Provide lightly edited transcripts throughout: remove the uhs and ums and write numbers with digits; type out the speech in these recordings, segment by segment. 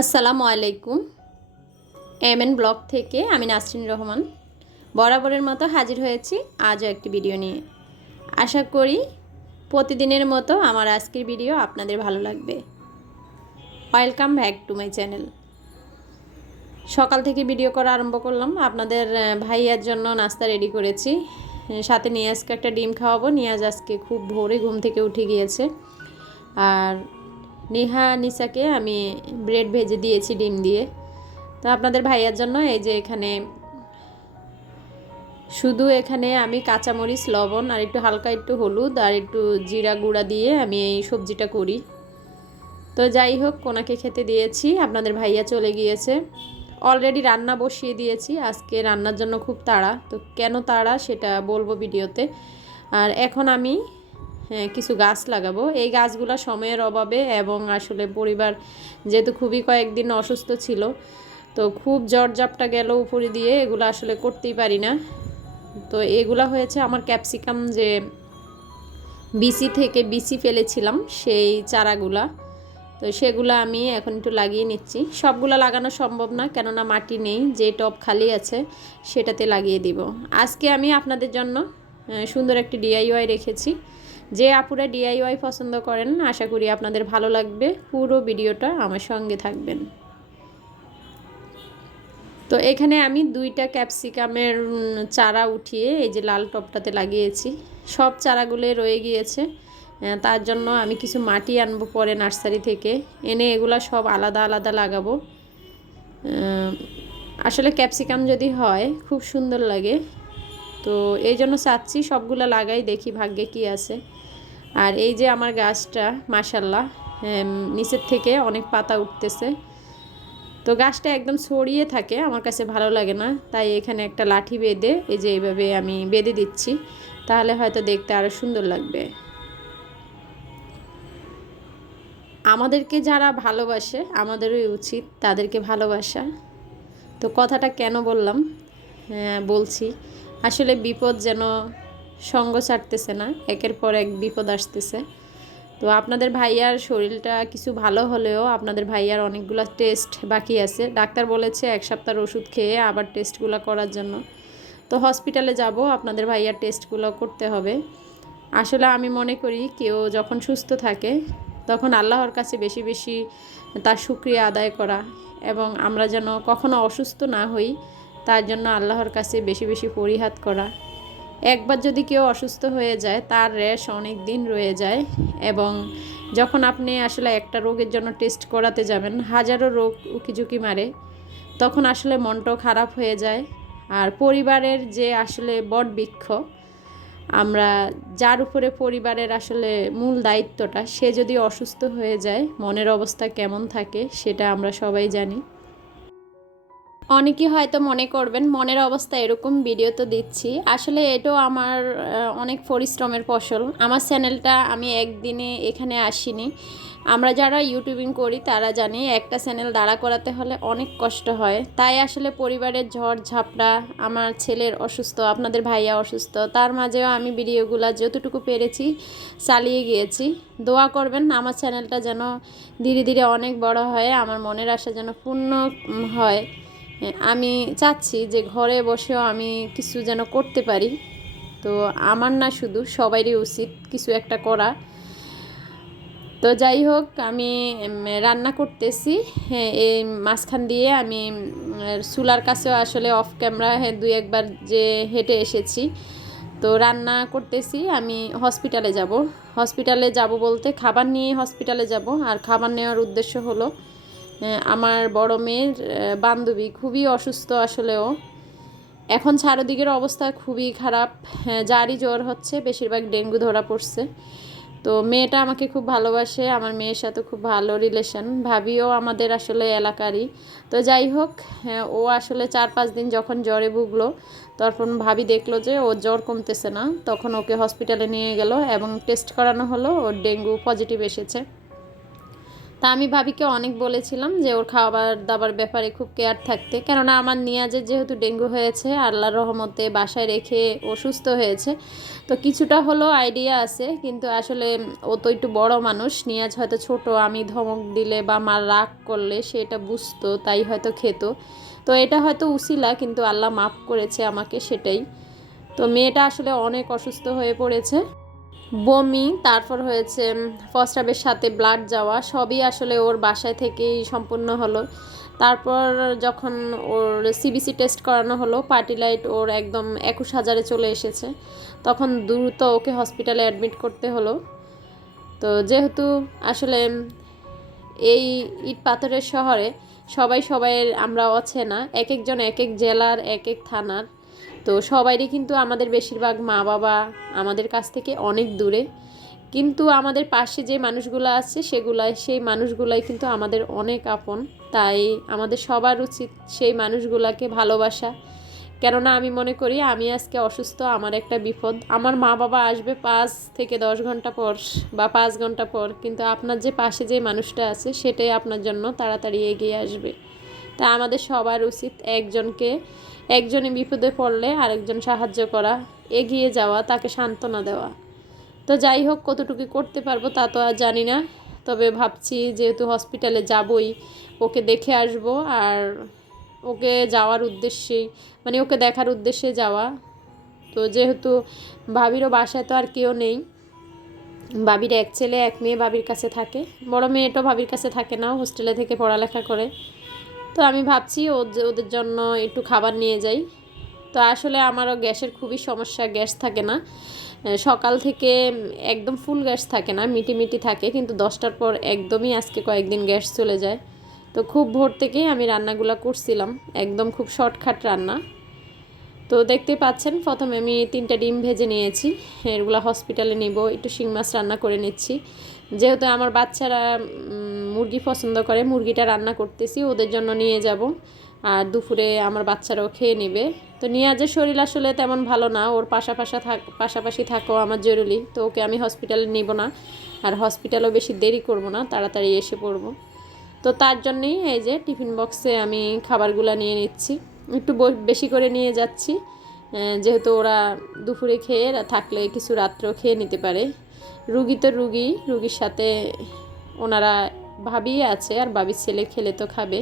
আসসালামু আলাইকুম। MN blog থেকে আমি নাসরিন রহমান বরাবরের মতো হাজির হয়েছি আজও একটি ভিডিও নিয়ে। আশা করি প্রতিদিনের মতো আমার আজকের ভিডিও আপনাদের ভালো লাগবে। Welcome back to my channel. সকাল থেকে ভিডিও করা আরম্ভ করলাম। আপনাদের ভাইয়ার জন্য নাস্তা রেডি করেছি, সাথে নিয়াজকে একটা ডিম খাওয়াবো। নিয়াজ আজকে খুব ভোরে ঘুম থেকে উঠে গিয়েছে। আর নিসাকে আমি ব্রেড ভেজে দিয়েছি ডিম দিয়ে। তো আপনাদের ভাইয়ার জন্য এই যে এখানে আমি কাঁচামরিচ, লবণ আর একটু হালকা একটু হলুদ আর একটু জিরা গুঁড়া দিয়ে আমি এই সবজিটা করি। তো যাই হোক, ওনাকে খেতে দিয়েছি। আপনাদের ভাইয়া চলে গিয়েছে। অলরেডি রান্না বসিয়ে দিয়েছি। আজকে রান্নার জন্য খুব তাড়া, তো কেন তাড়া সেটা বলবো ভিডিওতে। আর এখন আমি কিছু গাছ লাগাবো। এই গাছগুলো সময়ের অভাবে এবং আসলে পরিবার যেহেতু খুবই কয়েকদিন অসুস্থ ছিল, তো খুব জ্বরজাপটা গেল উপরে দিয়ে, এগুলো আসলে করতেই পারি না। তো এগুলা হয়েছে আমার ক্যাপসিকাম যে বিসি ফেলেছিলাম সেই চারাগুলা। তো সেগুলো আমি এখন একটু লাগিয়ে নিচ্ছি। সবগুলো লাগানো সম্ভব না, কেননা মাটি নেই। যে টব খালি আছে সেটাতে লাগিয়ে দিব। আজকে আমি আপনাদের জন্য সুন্দর একটি ডিআইওয়াই রেখেছি। যে আপুরা ডিআইওয়াই পছন্দ করেন, আশা করি আপনাদের ভালো লাগবে। পুরো ভিডিওটা আমার সঙ্গে থাকবেন। তো এখানে আমি 2টা ক্যাপসিকামের চারা উঠিয়ে এই যে লাল টবটাতে লাগিয়েছি। সব চারাগুলো রয়ে গিয়েছে, তার জন্য আমি কিছু মাটি আনবো পরে নার্সারি থেকে, এনে এগুলা সব আলাদা আলাদা লাগাবো। আসলে ক্যাপসিকাম যদি হয় খুব সুন্দর লাগে, তো এই জন্য চাচ্ছি সবগুলো লাগাই, দেখি ভাগ্যে কি আছে। আর এই যে আমার গাছটা মাশাল্লাহ নিচের থেকে অনেক পাতা উঠতেছে। তো গাছটা একদম ছড়িয়ে থাকে, আমার কাছে ভালো লাগে না। তাই এখানে একটা লাঠি বেঁধে এই যে এইভাবে আমি বেঁধে দিচ্ছি, তাহলে হয়তো দেখতে আরও সুন্দর লাগবে। আমাদেরকে যারা ভালোবাসে আমাদেরই উচিত তাদেরকে ভালোবাসা। তো কথাটা কেন বললাম, বলছি আসলে বিপদ যেন সঙ্গ ছাড়তেছে না, একের পর এক বিপদ আসতেছে। তো আপনাদের ভাইয়ার শরীরটা কিছু ভালো হলেও আপনাদের ভাইয়ার অনেকগুলো টেস্ট বাকি আছে। ডাক্তার বলেছে 1 সপ্তাহের ওষুধ খেয়ে আবার টেস্টগুলো করার জন্য। তো হসপিটালে যাব, আপনাদের ভাইয়ার টেস্টগুলো করতে হবে। আসলে আমি মনে করি কেউ যখন সুস্থ থাকে তখন আল্লাহর কাছে বেশি বেশি তার শুকরিয়া আদায় করা, এবং আমরা যেন কখনো অসুস্থ না হই তার জন্য আল্লাহর কাছে বেশি বেশি পরিহাত করা। একবার যদি কেউ অসুস্থ হয়ে যায় তার র্যাশ অনেক দিন রয়ে যায়, এবং যখন আপনি আসলে একটা রোগের জন্য টেস্ট করাতে যাবেন, হাজারো রোগ উকিঝুঁকি মারে, তখন আসলে মনটাও খারাপ হয়ে যায়। আর পরিবারের যে আসলে বটবৃক্ষ, আমরা যার উপরে পরিবারের আসলে মূল দায়িত্বটা, সে যদি অসুস্থ হয়ে যায় মনের অবস্থা কেমন থাকে সেটা আমরা সবাই জানি। অনেকেই হয়তো মনে করবেন মনের অবস্থা এরকম, ভিডিও তো দিচ্ছি। আসলে এটাও আমার অনেক পরিশ্রমের ফসল। আমার চ্যানেলটা আমি একদিনে এখানে আসিনি। আমরা যারা ইউটিউবিং করি তারা জানি একটা চ্যানেল দাঁড়া করাতে হলে অনেক কষ্ট হয়। তাই আসলে পরিবারের ঝড় ঝাপটা, আমার ছেলের অসুস্থ, আপনাদের ভাইয়া অসুস্থ, তার মাঝেও আমি ভিডিওগুলো যতটুকু পেরেছি চালিয়ে গিয়েছি। দোয়া করবেন আমার চ্যানেলটা যেন ধীরে ধীরে অনেক বড় হয়, আমার মনের আশা যেন পূর্ণ হয়। আমি চাচ্ছি যে ঘরে বসেও আমি কিছু যেন করতে পারি। তো আমার না, শুধু সবারই উচিত কিছু একটা করা। তো যাই হোক, আমি রান্না করতেছি। হ্যাঁ, এই মাঝখান দিয়ে আমি চুলার কাছেও আসলে অফ ক্যামেরা 2-1বার যে হেঁটে এসেছি। তো রান্না করতেছি। আমি হসপিটালে যাব বলতে খাবার নিয়ে হসপিটালে যাব। আর খাবার নেওয়ার উদ্দেশ্য হলো আমার বড় মেয়ের বান্ধবী খুবই অসুস্থ। আসলেও এখন চারদিকের অবস্থা খুবই খারাপ, যারই জ্বর হচ্ছে বেশিরভাগ ডেঙ্গু ধরা পড়ছে। তো মেয়েটা আমাকে খুব ভালোবাসে, আমার মেয়ের সাথে খুব ভালো রিলেশন, ভাবিও আমাদের আসলে এলাকারই। তো যাই হোক, ও আসলে 4-5 দিন যখন জ্বরে ভুগলো, তখন ভাবি দেখলো যে ওর জ্বর কমতেছে না, তখন ওকে হসপিটালে নিয়ে গেল এবং টেস্ট করানো হলো, ওর ডেঙ্গু পজিটিভ এসেছে। তা আমি ভাবিকে অনেক বলেছিলাম যে ওর খাবার দাবার ব্যাপারে খুব কেয়ার থাকতে, কেননা আমার নিয়াজের যেহেতু ডেঙ্গু হয়েছে, আল্লাহর রহমতে বাসায় রেখে ও সুস্থ হয়েছে, তো কিছুটা হলেও আইডিয়া আছে। কিন্তু আসলে ও তো একটু বড় মানুষ, নিয়াজ হয়তো ছোট, আমি ধমক দিলে বা মা রাগ করলে সেটা বুঝতো, তাই হয়তো খেত। তো এটা হয়তো উসিলা, কিন্তু আল্লাহ মাফ করেছে আমাকে, সেটাই। তো মেয়েটা আসলে অনেক অসুস্থ হয়ে পড়েছে, বমি, তারপর হয়েছে প্রস্রাবের সাথে ব্লাড যাওয়া, সবই আসলে ওর বাসায় থেকেই সম্পূর্ণ হলো। তারপর যখন ওর সিবিসি টেস্ট করানো হলো, পার্টিলাইট ওর একদম 21,000-এ চলে এসেছে, তখন দ্রুত ওকে হসপিটালে অ্যাডমিট করতে হলো। তো যেহেতু আসলে এই ইট পাথরের শহরে সবাই সবাইয়ের আমরা অচেনা, এক একজন এক এক জেলার, এক এক থানার, তো সবাইরই কিন্তু আমাদের বেশিরভাগ মা বাবা আমাদের কাছ থেকে অনেক দূরে, কিন্তু আমাদের পাশে যে মানুষগুলো আছে সেই মানুষগুলাই কিন্তু আমাদের অনেক আপন। তাই আমাদের সবার উচিত সেই মানুষগুলোকে ভালোবাসা। কেননা আমি মনে করি আমি আজকে অসুস্থ, আমার একটা বিপদ, আমার মা বাবা আসবে 5 থেকে 10 ঘন্টা পর বা 5 ঘন্টা পর, কিন্তু আপনার যে পাশে যে মানুষটা আছে সেটাই আপনার জন্য তাড়াতাড়ি এগিয়ে আসবে। তাই আমাদের সবার উচিত একজনে বিপদে পড়লে আরেকজন সাহায্য করা, এগিয়ে যাওয়া, তাকে সান্ত্বনা দেওয়া। তো যাই হোক, কতটুকু করতে পারবো তা তো আর জানি না, তবে ভাবছি যেহেতু হসপিটালে যাবই, ওকে দেখে আসবো, আর ওকে যাওয়ার উদ্দেশ্যেই, মানে ওকে দেখার উদ্দেশ্যে যাওয়া। তো যেহেতু ভাবিরও বাসায় তো আর কেউ নেই, ভাবির এক ছেলে এক মেয়ে ভাবির কাছে থাকে, বড় মেয়েটাও ভাবির কাছে থাকে না, হোস্টেলে থেকে পড়ালেখা করে। তো আমি ভাবছি ওদের জন্য একটু খাবার নিয়ে যাই। তো আসলে আমারও গ্যাসের খুবই সমস্যা, গ্যাস থাকে না সকাল থেকে, একদম ফুল গ্যাস থাকে না, মিটি থাকে, কিন্তু 10টার পর একদমই আজকে কয়েকদিন গ্যাস চলে যায়। তো খুব ভোর থেকেই আমি রান্নাগুলো করছিলাম, একদম খুব শর্টকাট রান্না। তো দেখতে পাচ্ছেন, প্রথমে আমি 3টা ডিম ভেজে নিয়েছি, এগুলো হসপিটালে নিব। একটু শিং মাছ রান্না করে নিচ্ছি, যেহেতু আমার বাচ্চারা মুরগি পছন্দ করে, মুরগিটা রান্না করতেছি, ওদের জন্য নিয়ে যাব, আর দুপুরে আমার বাচ্চারাও খেয়ে নেবে। তো নিয়াজের শরীর আসলে তেমন ভালো না, ওর পাশাপাশি থাকাও আমার জরুরি, তো ওকে আমি হসপিটালে নিব না, আর হসপিটালেও বেশি দেরি করব না, তাড়াতাড়ি এসে পড়ব। তো তার জন্যেই এই যে টিফিন বক্সে আমি খাবারগুলো নিয়ে নিচ্ছি, একটু বেশি করে নিয়ে যাচ্ছি, যেহেতু ওরা দুপুরে খেয়ে থাকলে কিছু রাত্রেও খেয়ে নিতে পারে। রুগী তো রুগীর সাথে ওনারা ভাবি আছে, আর ভাবির ছেলে খেলে তো খাবে,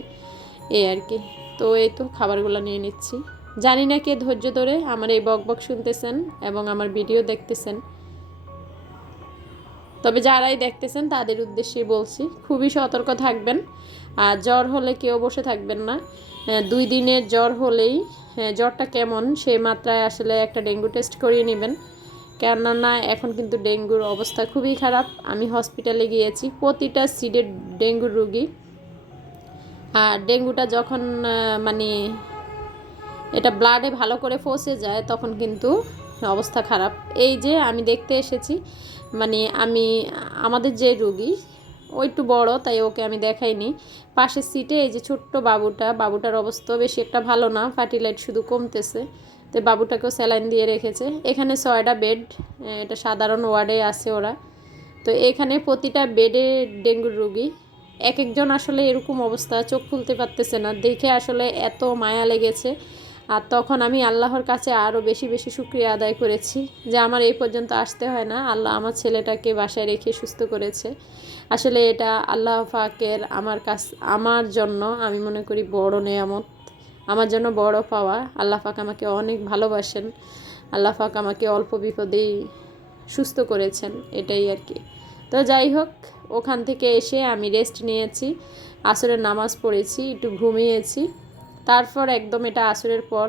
এই আর কি। তো এই তো খাবারগুলো নিয়ে নিচ্ছি। জানি না কে ধৈর্য ধরে আমার এই বক শুনতেছেন এবং আমার ভিডিও দেখতেছেন, তবে যারাই দেখতেছেন তাদের উদ্দেশ্যেই বলছি, খুবই সতর্ক থাকবেন। আর জ্বর হলে কেউ বসে থাকবেন না, 2 দিনের জ্বর হলেই জ্বরটা কেমন সেই মাত্রায় আসলে একটা ডেঙ্গু টেস্ট করিয়ে নেবেন, কেননা এখন কিন্তু ডেঙ্গুর অবস্থা খুবই খারাপ। আমি হসপিটালে গিয়েছি, প্রতিটা সিডের ডেঙ্গুর রুগী, আর ডেঙ্গুটা যখন মানে এটা ব্লাডে ভালো করে পৌঁছে যায় তখন কিন্তু অবস্থা খারাপ। এই যে আমি দেখতে এসেছি, মানে আমাদের যে রুগী ও একটু বড়, তাই ওকে আমি দেখাইনি, পাশের সিটে এই যে ছোট্ট বাবুটার অবস্থা বেশি একটা ভালো না, ফার্টিলাইট শুধু কমতেছে, তো বাবুটাকেও স্যালাইন দিয়ে রেখেছে। এখানে 6টা বেড, এটা সাধারণ ওয়ার্ডে আছে ওরা। তো এখানে প্রতিটা বেডে ডেঙ্গুর রুগী, এক একজন আসলে এরকম অবস্থা, চোখ খুলতে পারতেছে না, দেখে আসলে এত মায়া লেগেছে। আর তখন আমি আল্লাহর কাছে আরও বেশি বেশি শুকরিয়া আদায় করেছি যে আমার এই পর্যন্ত আসতে হয় না, আল্লাহ আমার ছেলেটাকে বাসায় রেখে সুস্থ করেছে। আসলে এটা আল্লাহ পাকের আমার জন্য আমি মনে করি বড় নেয়ামত, আমার জন্য বড় পাওয়া। আল্লাহ পাক আমাকে অনেক ভালোবাসেন, আল্লাহ পাক আমাকে অল্প বিপদেই সুস্থ করেছেন, এটাই আর কি। তো যাই হোক, ওখান থেকে এসে আমি রেস্ট নিয়েছি, আসরের নামাজ পড়েছি, একটু ঘুমিয়েছি। তারপর একদম এটা আসরের পর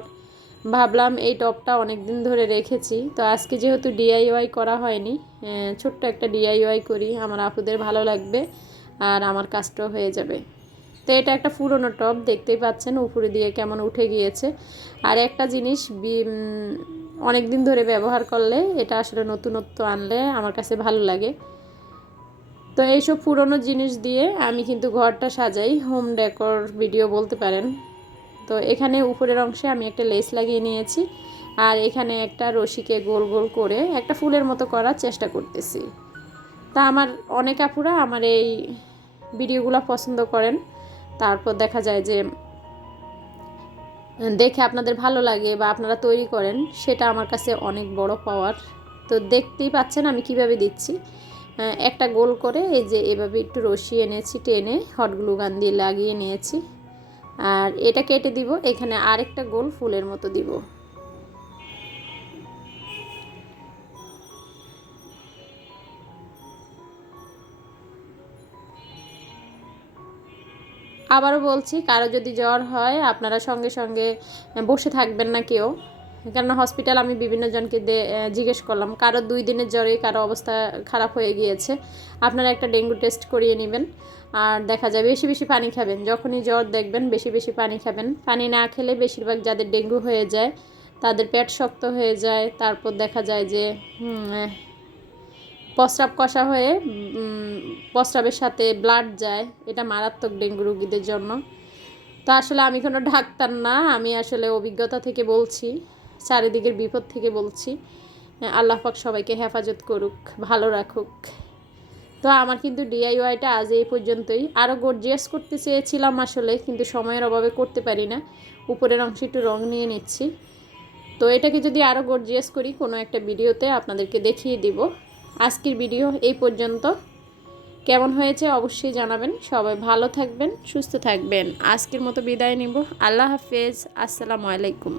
ভাবলাম এই টপটা অনেক দিন ধরে রেখেছি, তো আজকে যেহেতু ডিআইওয়াই করা হয়নি, ছোট্ট একটা ডিআইওয়াই করি, আমার আপুদের ভালো লাগবে আর আমার কাজটাও হয়ে যাবে। তো এটা একটা পুরনো টপ, দেখতেই পাচ্ছেন উপরে দিয়ে কেমন উঠে গিয়েছে। আর একটা জিনিস অনেক দিন ধরে ব্যবহার করলে এটা আসলে নতুনত্ব আনলে আমার কাছে ভালো লাগে। তো এইসব পুরনো জিনিস দিয়ে আমি কিন্তু ঘরটা সাজাই, হোম ডেকোর ভিডিও বলতে পারেন। তো এখানে উপরের অংশে আমি একটা লেস লাগিয়ে নিয়েছি, আর এখানে একটা রশিকে গোল গোল করে একটা ফুলের মতো করার চেষ্টা করতেছি। তা আমার অনেক আপুরা আমার এই ভিডিওগুলো পছন্দ করেন, তারপর দেখা যায় যে দেখে আপনাদের ভালো লাগে বা আপনারা তৈরি করেন, সেটা আমার কাছে অনেক বড় পাওয়ার। তো দেখতেই পাচ্ছেন আমি কিভাবে দিচ্ছি। একটা গোল করে এই যে এভাবে একটু রশি এনেছি, টেনে হট গ্লু গান দিয়ে লাগিয়ে নিয়েছি। আর এটা কেটে দিব, এখানে আরেকটা গোল ফুলের মতো দিব। আবারও বলছি, কারো যদি জ্বর হয় আপনারা সঙ্গে সঙ্গে বসে থাকবেন না কেউ, কেননা হসপিটাল আমি বিভিন্ন জনকে জিজ্ঞেস করলাম, কারো 2 দিনের জ্বরে কারো অবস্থা খারাপ হয়ে গিয়েছে। আপনারা একটা ডেঙ্গু টেস্ট করিয়ে নেবেন। আর দেখা যায় বেশি বেশি পানি খাবেন, যখনই জ্বর দেখবেন বেশি বেশি পানি খাবেন। পানি না খেলে বেশিরভাগ যাদের ডেঙ্গু হয়ে যায় তাদের পেট শক্ত হয়ে যায়, তারপর দেখা যায় যে প্রস্রাব কষা হয়ে প্রস্রাবের সাথে ব্লাড যায়, এটা মারাত্মক ডেঙ্গু রোগীদের জন্য। তো আসলে আমি কোনো ডাক্তার না, আমি আসলে অভিজ্ঞতা থেকে বলছি, চারিদিকের বিপদ থেকে বলছি। আল্লাহ পাক সবাইকে হেফাজত করুক, ভালো রাখুক। তো আমার কিন্তু ডিআইওয়াইটা আজ এই পর্যন্তই। আরও গর্জিয়াস করতে চেয়েছিলাম আসলে, কিন্তু সময়ের অভাবে করতে পারি না। উপরের অংশে একটু রং নিয়ে নিচ্ছি। তো এটাকে যদি আরও গর্জিয়াস করি কোনো একটা ভিডিওতে আপনাদেরকে দেখিয়ে দিব। আজকের ভিডিও এই পর্যন্ত। কেমন হয়েছে অবশ্যই জানাবেন। সবাই ভালো থাকবেন, সুস্থ থাকবেন। আজকের মতো বিদায় নিব। আল্লাহ হাফেজ, আসসালামু আলাইকুম।